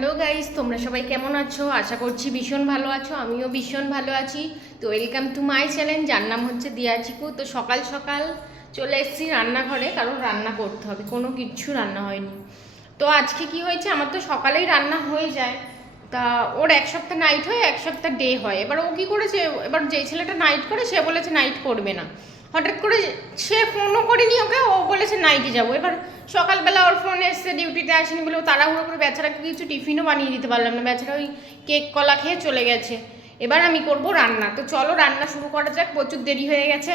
Hello guys, তোমরা সবাই কেমন আছো? আশা করছি ভীষণ ভালো আছো। আমিও ভীষণ ভালো আছি। তো ওয়েলকাম টু মাই চ্যানেল, যার নাম হচ্ছে দিয়া চিকু। তো সকাল সকাল চলে এসেছি রান্নাঘরে, কারণ রান্না করতে হবে, কোনো কিচ্ছু রান্না হয়নি। তো আজকে কি হয়েছে, আমার তো সকালেই রান্না হয়ে যায়। তা ওর এক সপ্তাহ নাইট হয়, এক সপ্তাহ ডে হয়। এবার ও কী করেছে, এবার যেই ছেলেটা নাইট করে সে বলেছে নাইট করবে না। হঠাৎ করে সে ফোনও করেনি ওকে, ও বলেছে নাইটে যাবো। এবার সকালবেলা ওর ফোন এসছে, ডিউটিতে আসেনি বলে ও তাড়াহুড়ো করে বেচারাকে কিছু টিফিনও বানিয়ে দিতে পারলাম না। বেচারা ওই কেক কলা খেয়ে চলে গেছে। এবার আমি করব রান্না। তো চলো রান্না শুরু করা যাক। প্রচুর দেরি হয়ে গেছে,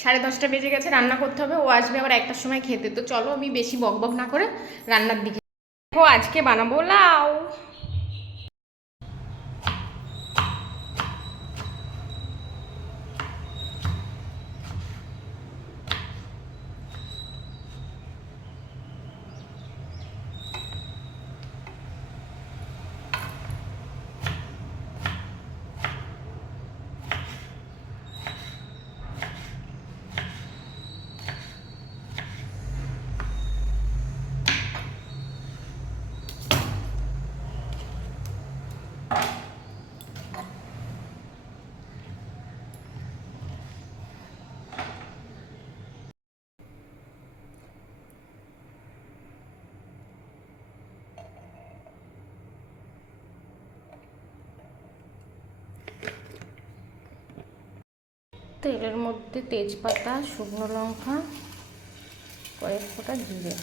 10:30 বেজে গেছে। রান্না করতে হবে, ও আসবে আবার 1টার সময় খেতে। তো চলো আমি বেশি বকবক না করে রান্নার দিকে। দেখো আজকে বানাবো লাউ। তেলের মধ্যে তেজপাতা, শুকনো লঙ্কা, কয়েক ফোঁটা জিরে।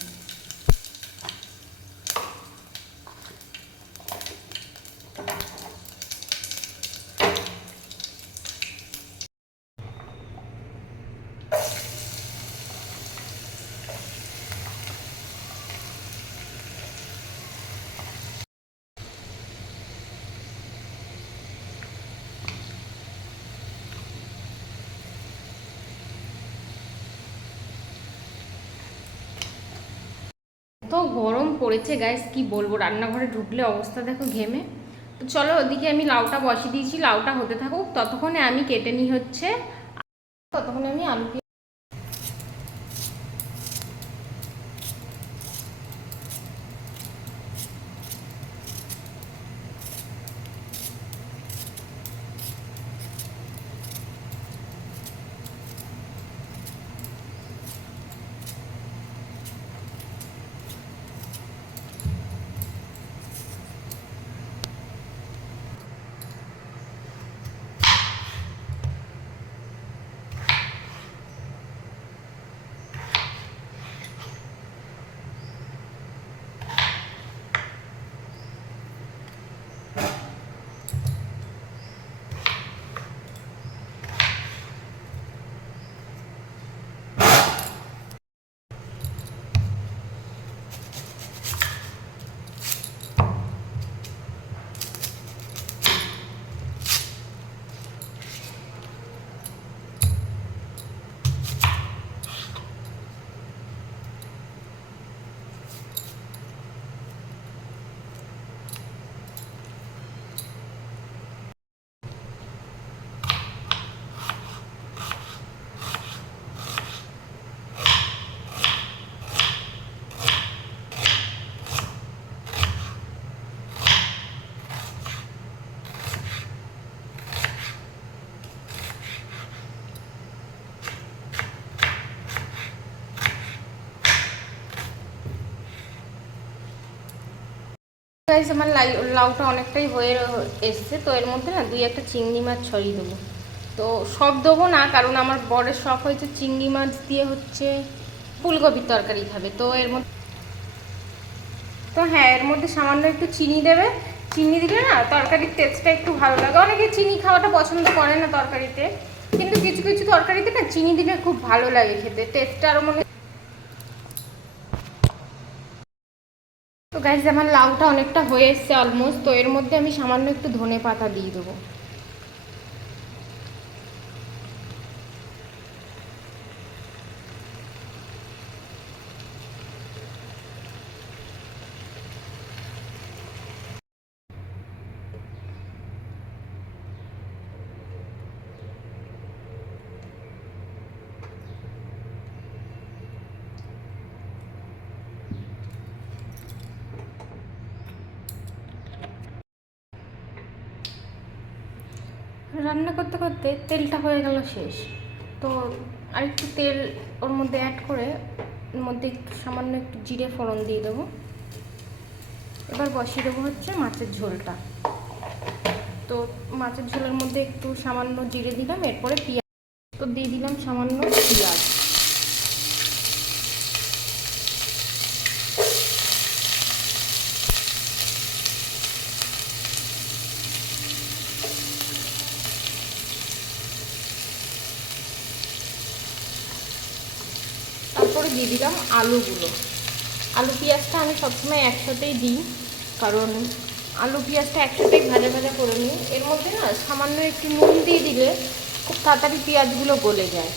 তো গরম পড়েছে গাইস, কি বলবো, রান্নাঘরে ঢুকলে অবস্থা দেখো ঘেমে। তো চলো ওদিকে আমি লাউটা বসিয়ে দিয়েছি, লাউটা হতে থাকুক। ততক্ষণে আমি কেটে নিই হচ্ছে, ততক্ষণে আমি আলু। গাইস আমার লাউটা অনেকটাই হয়ে এসছে। তো এর মধ্যে না 2-1টা চিংড়ি মাছ ছড়িয়ে দেবো। তো সব দেবো না, কারণ আমার বরের শখ হয়েছে চিংড়ি মাছ দিয়ে হচ্ছে ফুলকপির তরকারি খাবে। তো এর মধ্যে, তো হ্যাঁ, এর মধ্যে সামান্য একটু চিনি দেবে। চিনি দিলে না তরকারির টেস্টটা একটু ভালো লাগে। অনেকে চিনি খাওয়াটা পছন্দ করে না তরকারিতে, কিন্তু কিছু কিছু তরকারিতে না চিনি দিলে খুব ভালো লাগে খেতে, টেস্টটা আরও মনে। তো গাইস আমার লাউটা অনেকটা হয়ে এসছে অলমোস্ট। তো এর মধ্যে আমি সামান্য একটু ধনে পাতা দিয়ে দেবো। রান্না করতে করতে তেলটা হয়ে গেল শেষ, তো আরেকটু তেল ওর মধ্যে অ্যাড করে ওর মধ্যে একটু সামান্য একটু জিরে ফোড়ন দিয়ে দেবো। এবার বসিয়ে দেবো হচ্ছে মাছের ঝোলটা। তো মাছের ঝোলের মধ্যে একটু সামান্য জিরে দিলাম, এরপরে পেঁয়াজ তো দিয়ে দিলাম সামান্য পেঁয়াজ। তারপরে দিয়ে দিলাম আলুগুলো। আলু পেঁয়াজটা আমি সবসময় একসাথেই দিই, কারণ আলু পেঁয়াজটা একসাথেই ভাজা ভাজা করে নিই। এর মধ্যে না সামান্য একটু নুন দিয়ে দিলে খুব তাড়াতাড়ি পেঁয়াজগুলো গলে যায়।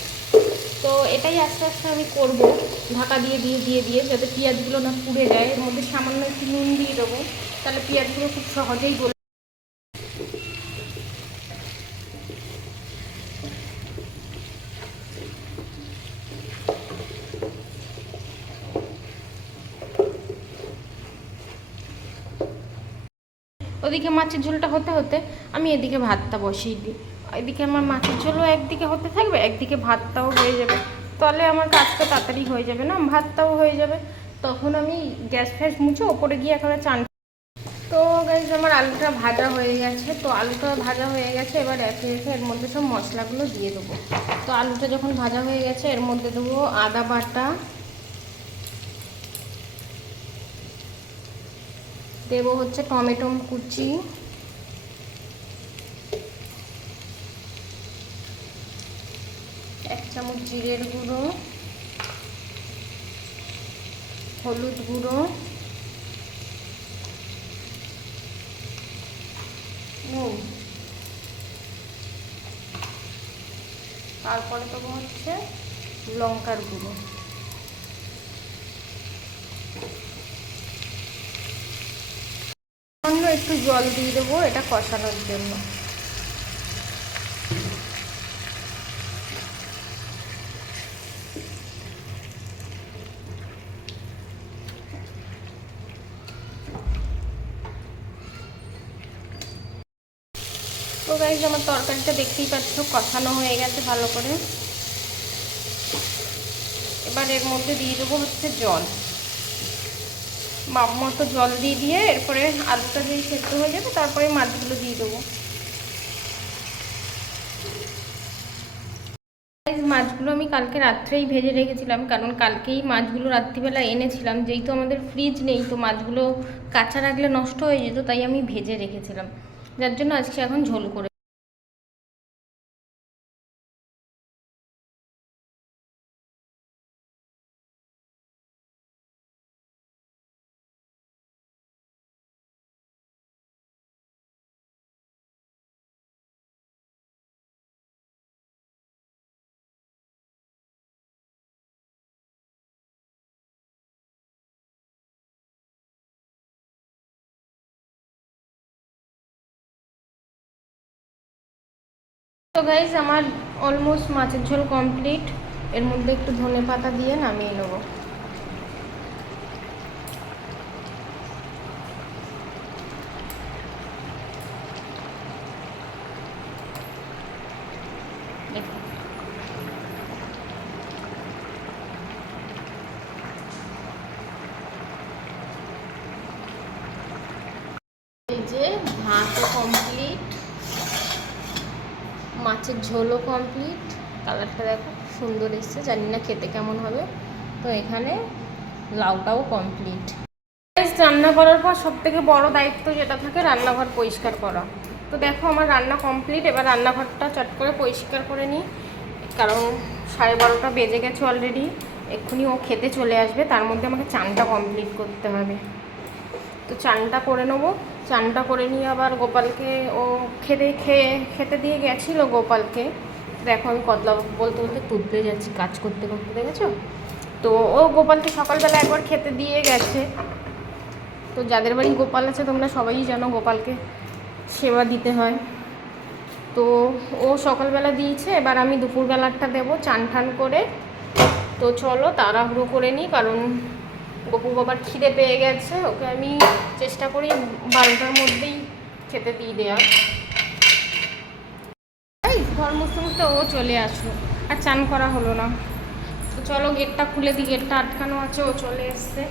তো এটাই আস্তে আস্তে আমি করবো, ঢাকা দিয়ে দিয়ে যাতে পেঁয়াজগুলো না পুড়ে যায়। এর মধ্যে সামান্য একটু নুন দিয়ে দেবো, তাহলে পেঁয়াজগুলো খুব সহজেই গলে। ওদিকে মাছের ঝোলটা হতে হতে আমি এদিকে ভাতটা বসিয়ে দিই। এদিকে আমার মাছের ঝোলও একদিকে হতে থাকবে, একদিকে ভাতটাও হয়ে যাবে। তাহলে আমার কাজটা তাড়াতাড়ি হয়ে যাবে না, ভাতটাও হয়ে যাবে। তখন আমি গ্যাস ফ্যাস মুছে ওপরে গিয়ে একেবারে চান। তো গাইস আমার আলুটা ভাজা হয়ে গেছে। তো আলুটা ভাজা হয়ে গেছে, এবার একে একে এর মধ্যে সব মশলাগুলো দিয়ে দেবো। তো আলুটা যখন ভাজা হয়ে গেছে এর মধ্যে দেবো আদা বাটা, দেবো হচ্ছে টমেটো কুচি, এক চামচ জিরের গুঁড়ো, হলুদ গুঁড়ো, নুন, তারপরে দেবো হচ্ছে লঙ্কার গুঁড়ো। সামান্য একটু জল দিয়ে দেবো এটা কষানোর জন্য। তো গাইস আমার তরকারিটা দেখতেই পাচ্ছ কষানো হয়ে গেছে ভালো করে। এবার এর মধ্যে দিয়ে দেবো হচ্ছে জল, মাপ মতো জল দিয়ে এরপরে আলুটা যেই সেদ্ধ হয়ে যাবে তারপরে মাছগুলো দিয়ে দেবো। মাছগুলো আমি কালকে রাত্রেই ভেজে রেখেছিলাম, কারণ কালকেই মাছগুলো রাত্রিবেলা এনেছিলাম। যেহেতু আমাদের ফ্রিজ নেই, তো মাছগুলো কাঁচা রাখলে নষ্ট হয়ে যেত, তাই আমি ভেজে রেখেছিলাম, যার জন্য আজকে এখন ঝোল করে। তো গাইজ আমার অলমোস্ট মাছের ঝোল কমপ্লিট। এর মধ্যে একটু ধনে পাতা দিয়ে নামিয়ে নেবো। এই যে ভাতও কমপ্লিট, মাছের ঝোলও কমপ্লিট। কালারটা দেখো সুন্দর এসছে, জানি না খেতে কেমন হবে। তো এখানে লাউটাও কমপ্লিট। রান্না করার পর সবথেকে বড় দায়িত্ব যেটা থাকে রান্নাঘর পরিষ্কার করা। তো দেখো আমার রান্না কমপ্লিট। এবার রান্নাঘরটা চট করে পরিষ্কার করে নিই, কারণ 12:30 বেজে গেছে অলরেডি। এক্ষুনি ও খেতে চলে আসবে, তার মধ্যে আমাকে চানটা কমপ্লিট করতে হবে। তো চানটা করে নেবো। চানটা করে নিয়ে আবার গোপালকে ও খেতে দিয়ে গেছিলো গোপালকে। দেখো আমি কথা বলতে বলতে তুলতে যাচ্ছি কাজ করতে করতে, দেখেছো? তো ও গোপালকে সকালবেলা একবার খেতে দিয়ে গেছে। তো যাদের বাড়ি গোপাল আছে তোমরা সবাই জানো গোপালকে সেবা দিতে হয়। তো ও সকালবেলা দিয়েছে, এবার আমি দুপুরবেলাটা দেবো চান ঠান করে। তো চলো তাড়াহুড়ো করে নিই, কারণ গপু বাবার খিদে পেয়ে গেছে। ওকে আমি চেষ্টা করি 12টার মধ্যেই খেতে দিয়ে দেওয়ার। ঘর মুছতে মুছতে ও চলে আসলো, আর চান করা হলো না। তো চলো গেটটা খুলে দিই, গেটটা আটকানো আছে, ও চলে এসছে।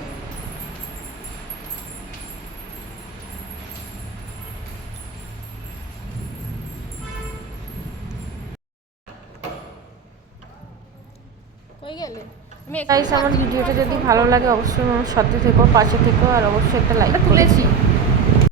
গাইস, আমার ভিডিওটা যদি ভালো লাগে অবশ্যই আমার সাথে থেকো, পাশে থেকো, আর অবশ্যই একটা লাইক তুলেছি।